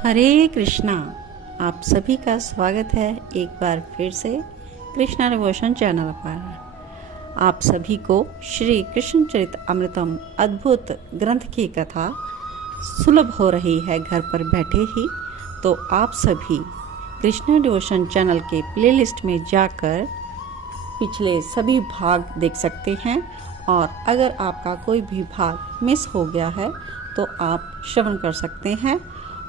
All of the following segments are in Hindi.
हरे कृष्णा। आप सभी का स्वागत है एक बार फिर से कृष्णा डिवोशन चैनल पर। आप सभी को श्री कृष्ण चरित अमृतम अद्भुत ग्रंथ की कथा सुलभ हो रही है घर पर बैठे ही। तो आप सभी कृष्णा डिवोशन चैनल के प्लेलिस्ट में जाकर पिछले सभी भाग देख सकते हैं, और अगर आपका कोई भी भाग मिस हो गया है तो आप श्रवण कर सकते हैं,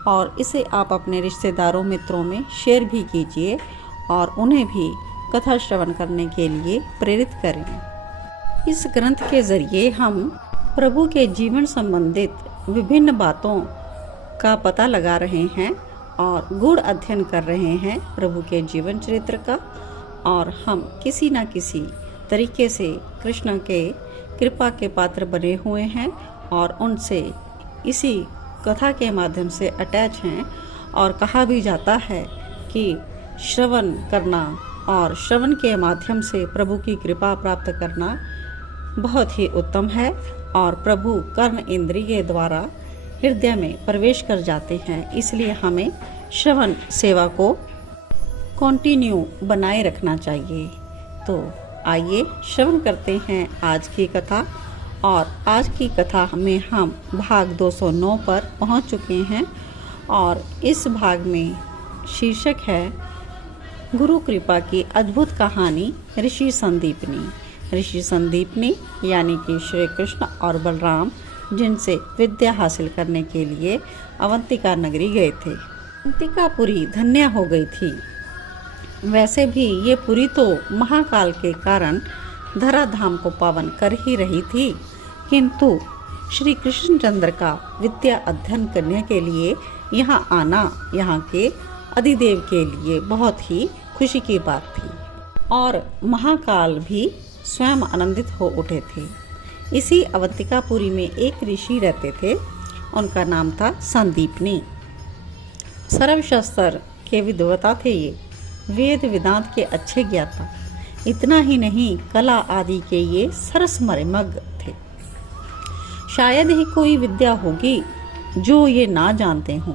और इसे आप अपने रिश्तेदारों मित्रों में शेयर भी कीजिए और उन्हें भी कथा श्रवण करने के लिए प्रेरित करें। इस ग्रंथ के ज़रिए हम प्रभु के जीवन संबंधित विभिन्न बातों का पता लगा रहे हैं और गूढ़ अध्ययन कर रहे हैं प्रभु के जीवन चरित्र का, और हम किसी न किसी तरीके से कृष्ण के कृपा के पात्र बने हुए हैं और उनसे इसी कथा के माध्यम से अटैच हैं। और कहा भी जाता है कि श्रवण करना और श्रवण के माध्यम से प्रभु की कृपा प्राप्त करना बहुत ही उत्तम है, और प्रभु कर्ण इंद्रिय के द्वारा हृदय में प्रवेश कर जाते हैं। इसलिए हमें श्रवण सेवा को कंटिन्यू बनाए रखना चाहिए। तो आइए श्रवण करते हैं आज की कथा। और आज की कथा में हम भाग 209 पर पहुंच चुके हैं, और इस भाग में शीर्षक है गुरु कृपा की अद्भुत कहानी ऋषि संदीपनी। ऋषि संदीपनी यानी कि श्री कृष्ण और बलराम जिनसे विद्या हासिल करने के लिए अवंतिका नगरी गए थे। अवंतिकापुरी धन्य हो गई थी। वैसे भी ये पुरी तो महाकाल के कारण धराधाम को पावन कर ही रही थी, किंतु श्री कृष्णचंद्र का विद्या अध्ययन करने के लिए यहाँ आना यहाँ के अधिदेव के लिए बहुत ही खुशी की बात थी, और महाकाल भी स्वयं आनंदित हो उठे थे। इसी अवंतिकापुरी में एक ऋषि रहते थे, उनका नाम था संदीपनी। सर्वशास्त्र के विद्वता थे ये, वेद वेदांत के अच्छे ज्ञाता। इतना ही नहीं, कला आदि के ये सरस मर्मज्ञ थे। शायद ही कोई विद्या होगी जो ये ना जानते हों,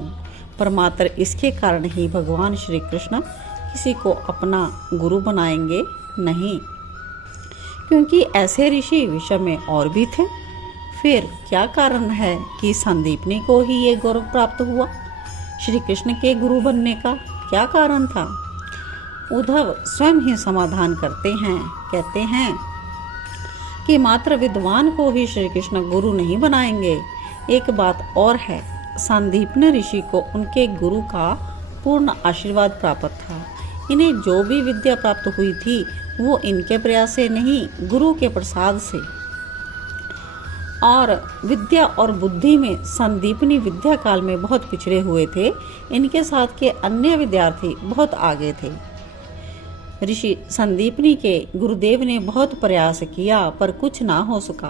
पर मात्र इसके कारण ही भगवान श्री कृष्ण किसी को अपना गुरु बनाएंगे नहीं, क्योंकि ऐसे ऋषि विश्व में और भी थे। फिर क्या कारण है कि संदीपनी को ही ये गौरव प्राप्त हुआ? श्री कृष्ण के गुरु बनने का क्या कारण था? उद्धव स्वयं ही समाधान करते हैं, कहते हैं कि मात्र विद्वान को ही श्री कृष्ण गुरु नहीं बनाएंगे। एक बात और है, संदीपनी ऋषि को उनके गुरु का पूर्ण आशीर्वाद प्राप्त था। इन्हें जो भी विद्या प्राप्त हुई थी वो इनके प्रयास से नहीं, गुरु के प्रसाद से। और विद्या और बुद्धि में संदीपनी विद्या काल में बहुत पिछड़े हुए थे। इनके साथ के अन्य विद्यार्थी बहुत आगे थे। ऋषि संदीपनी के गुरुदेव ने बहुत प्रयास किया, पर कुछ ना हो सका।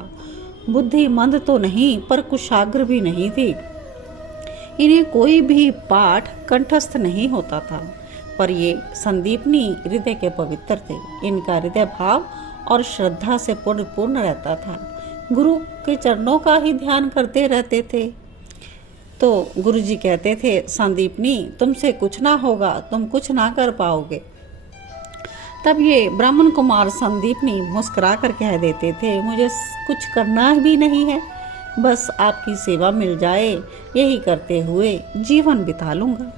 बुद्धि मंद तो नहीं, पर कुशाग्र भी नहीं थी। इन्हें कोई भी पाठ कंठस्थ नहीं होता था, पर ये संदीपनी हृदय के पवित्र थे। इनका हृदय भाव और श्रद्धा से पूर्ण रहता था। गुरु के चरणों का ही ध्यान करते रहते थे। तो गुरु जी कहते थे, संदीपनी तुमसे कुछ ना होगा, तुम कुछ ना कर पाओगे। तब ये ब्राह्मण कुमार संदीपनी मुस्कुरा कर कह देते थे, मुझे कुछ करना भी नहीं है, बस आपकी सेवा मिल जाए, यही करते हुए जीवन बिता लूँगा।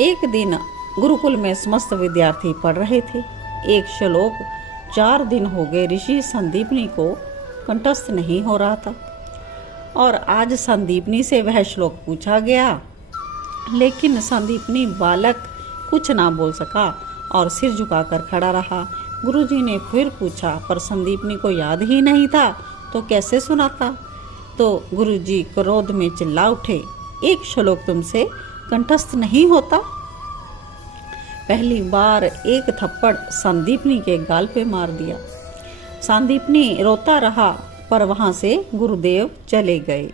एक दिन गुरुकुल में समस्त विद्यार्थी पढ़ रहे थे। एक श्लोक 4 दिन हो गए ऋषि संदीपनी को कंठस्थ नहीं हो रहा था, और आज संदीपनी से वह श्लोक पूछा गया, लेकिन संदीपनी बालक कुछ ना बोल सका और सिर झुकाकर खड़ा रहा। गुरुजी ने फिर पूछा, पर संदीपनी को याद ही नहीं था तो कैसे सुनाता? तो गुरुजी क्रोध में चिल्ला उठे, एक श्लोक तुमसे कंठस्थ नहीं होता? पहली बार एक थप्पड़ संदीपनी के गाल पे मार दिया। संदीपनी रोता रहा, पर वहां से गुरुदेव चले गए।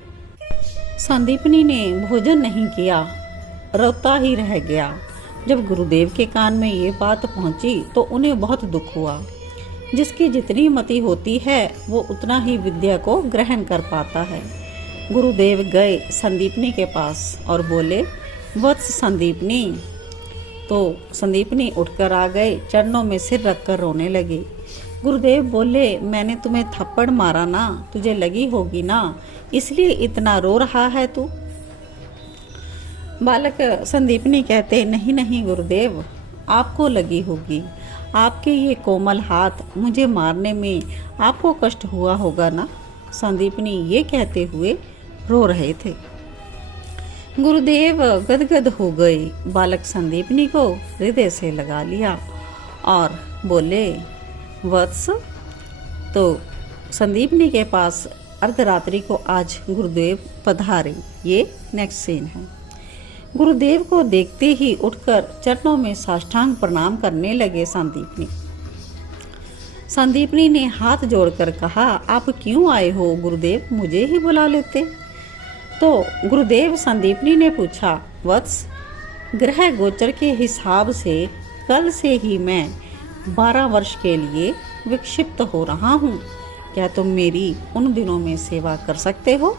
संदीपनी ने भोजन नहीं किया, रोता ही रह गया। जब गुरुदेव के कान में ये बात पहुंची तो उन्हें बहुत दुख हुआ। जिसकी जितनी मति होती है वो उतना ही विद्या को ग्रहण कर पाता है। गुरुदेव गए संदीपनी के पास और बोले, वत्स संदीपनी। तो संदीपनी उठकर आ गए, चरणों में सिर रखकर रोने लगे। गुरुदेव बोले, मैंने तुम्हें थप्पड़ मारा ना, तुझे लगी होगी ना, इसलिए इतना रो रहा है तू। बालक संदीपनी कहते, नहीं नहीं गुरुदेव, आपको लगी होगी, आपके ये कोमल हाथ मुझे मारने में आपको कष्ट हुआ होगा ना। संदीपनी ये कहते हुए रो रहे थे। गुरुदेव गदगद हो गए, बालक संदीपनी को हृदय से लगा लिया और बोले, वत्स। तो संदीपनी के पास अर्धरात्रि को आज गुरुदेव पधारे। ये नेक्स्ट सीन है। गुरुदेव को देखते ही उठकर चरणों में साष्टांग प्रणाम करने लगे संदीपनी। संदीपनी ने हाथ जोड़कर कहा, आप क्यों आए हो गुरुदेव, मुझे ही बुला लेते। तो गुरुदेव संदीपनी ने पूछा, वत्स, ग्रह गोचर के हिसाब से कल से ही मैं 12 वर्ष के लिए विक्षिप्त हो रहा हूँ, क्या तुम मेरी उन दिनों में सेवा कर सकते हो।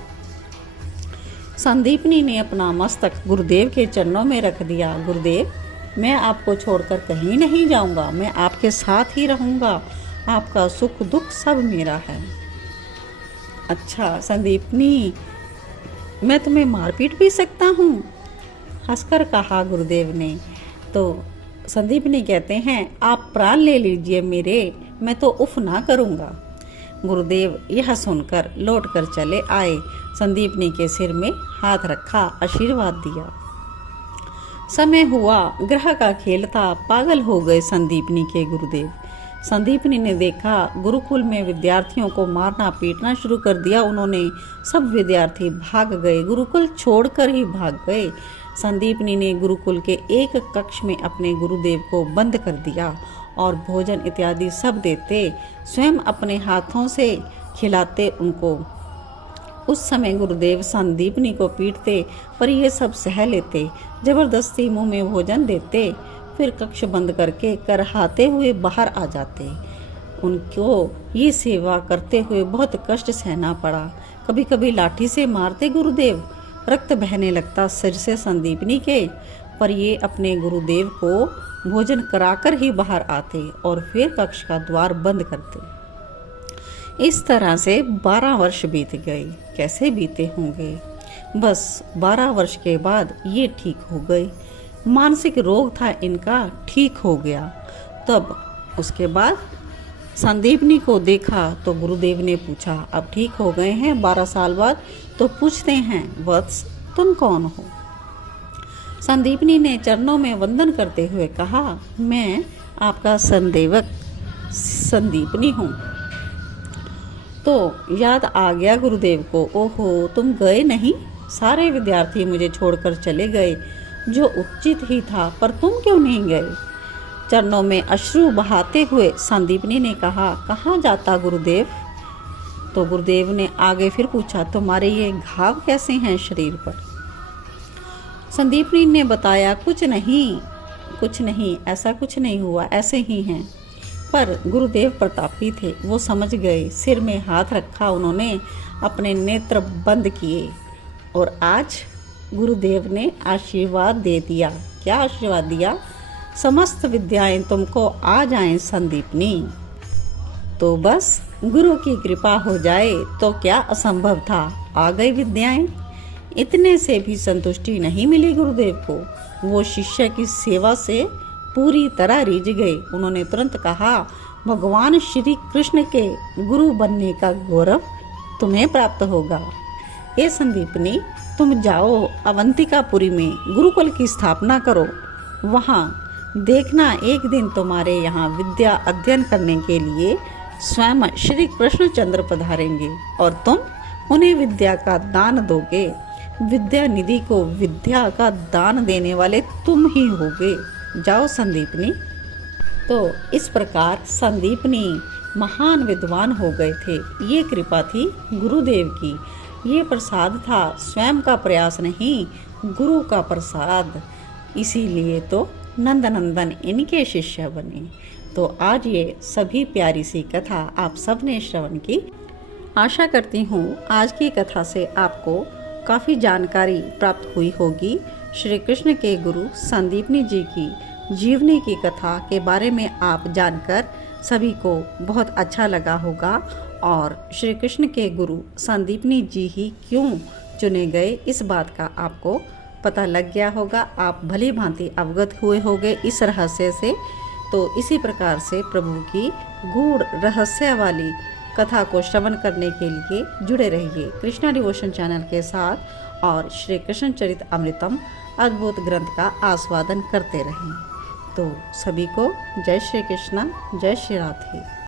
संदीपनी ने अपना मस्तक गुरुदेव के चरणों में रख दिया। गुरुदेव, मैं आपको छोड़कर कहीं नहीं जाऊंगा, मैं आपके साथ ही रहूंगा, आपका सुख दुख सब मेरा है। अच्छा संदीपनी, मैं तुम्हें मारपीट भी सकता हूँ, हंसकर कहा गुरुदेव ने। तो संदीपनी कहते हैं, आप प्राण ले लीजिए मेरे, मैं तो उफ ना करूँगा। गुरुदेव यह सुनकर लौटकर चले आए, संदीपनी के सिर में हाथ रखा, आशीर्वाद दिया। समय हुआ, ग्रह का खेल था, पागल हो गए संदीपनी के गुरुदेव। संदीपनी ने देखा गुरुकुल में विद्यार्थियों को मारना पीटना शुरू कर दिया उन्होंने। सब विद्यार्थी भाग गए, गुरुकुल छोड़कर ही भाग गए। संदीपनी ने गुरुकुल के एक कक्ष में अपने गुरुदेव को बंद कर दिया और भोजन इत्यादि सब देते, स्वयं अपने हाथों से खिलाते उनको। उस समय गुरुदेव संदीपनी को पीटते, पर ये सब सह लेते, जबरदस्ती मुंह में भोजन देते, फिर कक्ष बंद करके करहाते हुए बाहर आ जाते। उनको ये सेवा करते हुए बहुत कष्ट सहना पड़ा। कभी कभी लाठी से मारते गुरुदेव, रक्त बहने लगता सिर से संदीपनी के, पर ये अपने गुरुदेव को भोजन कराकर ही बाहर आते और फिर कक्ष का द्वार बंद करते। इस तरह से 12 वर्ष बीत गए। कैसे बीते होंगे। बस 12 वर्ष के बाद ये ठीक हो गए। मानसिक रोग था इनका, ठीक हो गया। तब उसके बाद संदीपनी को देखा तो गुरुदेव ने पूछा, अब ठीक हो गए हैं 12 साल बाद? तो पूछते हैं, वत्स तुम कौन हो? संदीपनी ने चरणों में वंदन करते हुए कहा, मैं आपका संदेवक संदीपनी हूँ। तो याद आ गया गुरुदेव को, ओहो तुम गए नहीं, सारे विद्यार्थी मुझे छोड़कर चले गए, जो उचित ही था, पर तुम क्यों नहीं गए? चरणों में अश्रु बहाते हुए संदीपनी ने कहा, कहाँ जाता गुरुदेव? तो गुरुदेव ने आगे फिर पूछा, तुम्हारे ये घाव कैसे हैं शरीर पर? संदीपनी ने बताया, कुछ नहीं, ऐसा कुछ नहीं हुआ, ऐसे ही हैं। पर गुरुदेव प्रतापी थे, वो समझ गए। सिर में हाथ रखा उन्होंने, अपने नेत्र बंद किए और आज गुरुदेव ने आशीर्वाद दे दिया। क्या आशीर्वाद दिया? समस्त विद्याएं तुमको आ जाएं संदीपनी। तो बस गुरु की कृपा हो जाए तो क्या असंभव था, आ गई विद्याएं। इतने से भी संतुष्टि नहीं मिली गुरुदेव को, वो शिष्य की सेवा से पूरी तरह रीझ गए। उन्होंने तुरंत कहा, भगवान श्री कृष्ण के गुरु बनने का गौरव तुम्हें प्राप्त होगा। ये संदीपनी, तुम जाओ अवंतिकापुरी में गुरुकुल की स्थापना करो, वहाँ देखना एक दिन तुम्हारे यहाँ विद्या अध्ययन करने के लिए स्वयं श्री कृष्णचंद्र पधारेंगे और तुम उन्हें विद्या का दान दोगे। विद्या निधि को विद्या का दान देने वाले तुम ही होगे। जाओ संदीपनी। तो इस प्रकार संदीपनी महान विद्वान हो गए थे। ये कृपा थी गुरुदेव की, ये प्रसाद था, स्वयं का प्रयास नहीं, गुरु का प्रसाद। इसीलिए तो नंदनंदन इनके शिष्य बने। तो आज ये सभी प्यारी सी कथा आप सब ने श्रवण की। आशा करती हूँ आज की कथा से आपको काफ़ी जानकारी प्राप्त हुई होगी। श्री कृष्ण के गुरु संदीपनी जी की जीवनी की कथा के बारे में आप जानकर सभी को बहुत अच्छा लगा होगा और श्री कृष्ण के गुरु संदीपनी जी ही क्यों चुने गए इस बात का आपको पता लग गया होगा। आप भली भांति अवगत हुए होंगे इस रहस्य से। तो इसी प्रकार से प्रभु की गूढ़ रहस्य वाली कथा को श्रवण करने के लिए जुड़े रहिए कृष्णा डिवोशन चैनल के साथ और श्री कृष्ण चरित अमृतम अद्भुत ग्रंथ का आस्वादन करते रहें। तो सभी को जय श्री कृष्णा, जय श्री राधे।